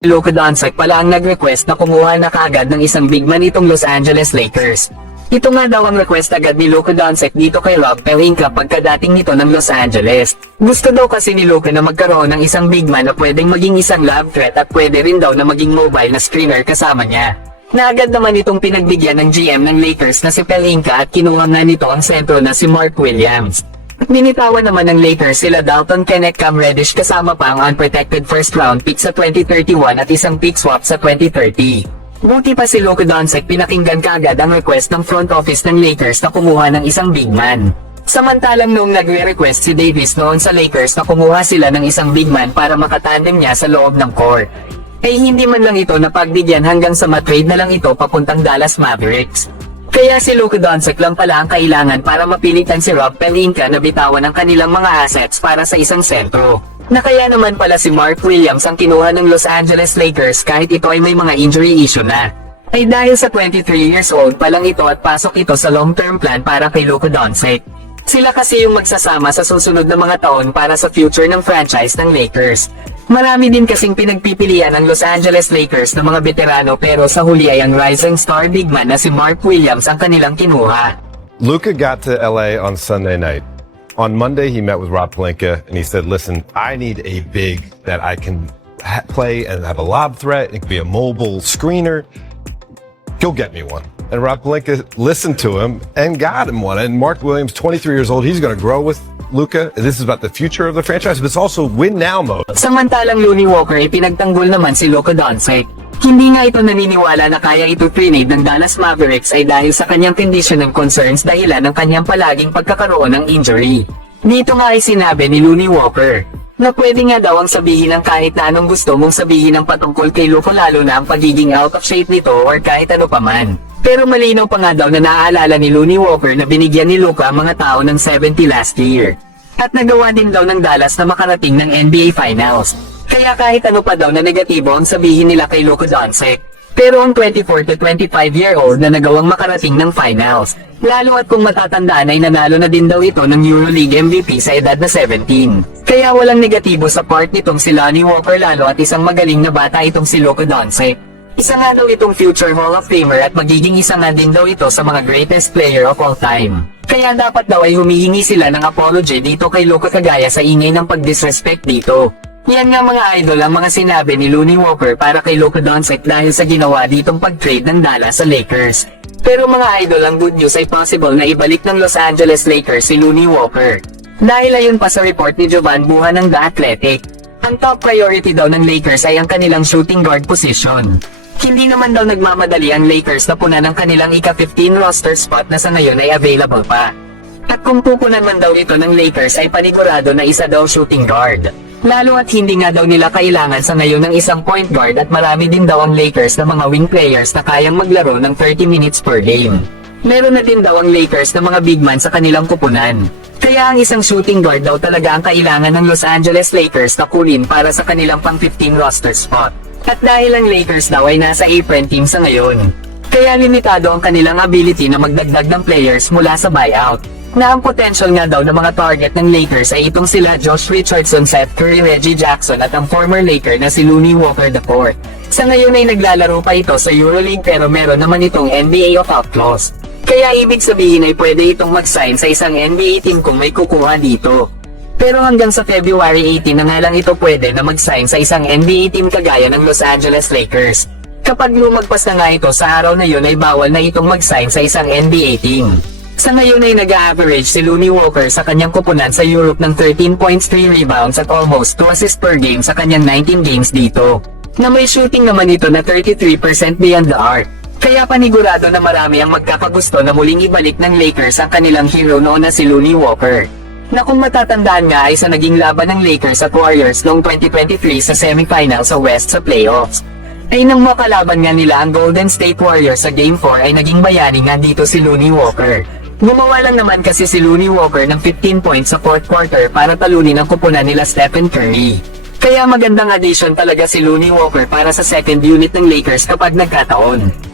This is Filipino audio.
Luka Doncic pala ang nag-request na kumuha na kaagad ng isang big man itong Los Angeles Lakers. Ito nga daw ang request agad ni Luka Doncic dito kay Rob Pelinka pagkadating nito ng Los Angeles. Gusto daw kasi ni Luka na magkaroon ng isang big man na pwedeng maging isang lob threat at pwede rin daw na maging mobile na screener kasama niya. Naagad naman itong pinagbigyan ng GM ng Lakers na si Pelinka at kinuha nga nito ang sentro na si Mark Williams. Binitawan naman ng Lakers sila Dalton Knecht, Cam Reddish kasama pa ang unprotected first round pick sa 2031 at isang pick swap sa 2030. Buti pa si Luka Doncic pinakinggan kaagad ang request ng front office ng Lakers na kumuha ng isang big man. Samantalang noong nagre-request si Davis noon sa Lakers na kumuha sila ng isang big man para makatandem niya sa loob ng core, ay hindi man lang ito napagbigyan hanggang sa matrade na lang ito papuntang Dallas Mavericks. Kaya si Luka Doncic lang pala ang kailangan para mapilitan si Rob Pelinka na bitawan ang kanilang mga assets para sa isang sentro. Na kaya naman pala si Mark Williams ang kinuha ng Los Angeles Lakers kahit ito ay may mga injury issue na. Ay dahil sa 23 years old pa lang ito at pasok ito sa long-term plan para kay Luka Doncic. Sila kasi yung magsasama sa susunod na mga taon para sa future ng franchise ng Lakers. Marami din kasing pinagpipilian ng Los Angeles Lakers na mga veterano pero sa huli ay ang rising star big man na si Mark Williams ang kanilang kinuha. Luka got to LA on Sunday night. On Monday, he met with Rob Pelinka and he said, listen, I need a big that I can play and have a lob threat. It can be a mobile screener. Go get me one. And Rob Pelinka listened to him and got him one. And Mark Williams, 23 years old, he's going to grow with Luka. This is about the future of the franchise, but it's also win now mode. Samantalang Looney Walker ay pinagtanggol naman si Luka Doncic. Hindi nga ito naniniwala na kaya ito trade ng Dallas Mavericks ay dahil sa kanyang condition of concerns dahilan ng kanyang palaging pagkakaroon ng injury. Dito nga ay sinabi ni Looney Walker na pwede nga daw ang sabihin ng kahit na anong gusto mong sabihin ng patungkol kay Luka lalo na ang pagiging out of shape nito or kahit ano paman. Pero malinaw pa nga daw na naaalala ni Looney Walker na binigyan ni Luka ang mga tao ng 70 last year. At nagawa din daw ng Dallas na makarating ng NBA Finals. Kaya kahit ano pa daw na negatibo ang sabihin nila kay Luka Doncic. Pero ang 24 to 25-year-old na nagawang makarating ng Finals, lalo at kung matatandaan ay nanalo na din daw ito ng EuroLeague MVP sa edad na 17. Kaya walang negatibo sa part nitong si Lonnie Walker lalo at isang magaling na bata itong si Luka Doncic. Isa nga daw itong future Hall of Famer at magiging isa nga din daw ito sa mga greatest player of all time. Kaya dapat daw ay humihingi sila ng apology dito kay Luka kagaya sa ingay ng pag-disrespect dito. Yan nga mga idol ang mga sinabi ni Looney Walker para kay Luka Doncic dahil sa ginawa ditong pag-trade ng Dallas sa Lakers. Pero mga idol, ang good news ay possible na ibalik ng Los Angeles Lakers si Looney Walker. Dahil ayon pa sa report ni Jovan Buha ng The Athletic, ang top priority daw ng Lakers ay ang kanilang shooting guard position. Hindi naman daw nagmamadali ang Lakers na punan ng kanilang ika-15 roster spot na sa ngayon ay available pa. At kung pupunan man daw ito ng Lakers ay panigurado na isa daw shooting guard. Lalo at hindi nga daw nila kailangan sa ngayon ng isang point guard at marami din daw ang Lakers na mga wing players na kayang maglaro ng 30 minutes per game. Meron na din daw ang Lakers na mga big man sa kanilang kupunan. Kaya ang isang shooting guard daw talaga ang kailangan ng Los Angeles Lakers na kunin para sa kanilang pang 15 roster spot. At dahil ang Lakers daw ay nasa apron team sa ngayon, kaya limitado ang kanilang ability na magdagdag ng players mula sa buyout. Na ang potential nga daw ng mga target ng Lakers ay itong sila Josh Richardson, Seth Curry, Reggie Jackson at ang former Laker na si Looney Walker IV. Sa ngayon ay naglalaro pa ito sa EuroLeague pero meron naman itong NBA opt-out clause. Kaya ibig sabihin ay pwede itong mag-sign sa isang NBA team kung may kukuha dito. Pero hanggang sa February 18 na nga lang ito pwede na mag-sign sa isang NBA team kagaya ng Los Angeles Lakers. Kapag lumagpas na nga ito sa araw na yun ay bawal na itong mag-sign sa isang NBA team. Sa ngayon ay nag-a-average si Looney Walker sa kanyang kupunan sa Europe ng 13 points, 3 rebounds at almost 2 assists per game sa kanyang 19 games dito. Na may shooting naman ito na 33% beyond the arc. Kaya panigurado na marami ang magkakagusto na muling ibalik ng Lakers ang kanilang hero noon na si Looney Walker. Na kung matatandaan nga ay sa naging laban ng Lakers at Warriors noong 2023 sa semifinal sa West sa playoffs. Ay nang makalaban nga nila ang Golden State Warriors sa Game 4 ay naging bayani nga dito si Looney Walker. Gumawa lang naman kasi si Looney Walker ng 15 points sa fourth quarter para talunin ang kupunan nila Stephen Curry. Kaya magandang addition talaga si Looney Walker para sa second unit ng Lakers kapag nagkataon.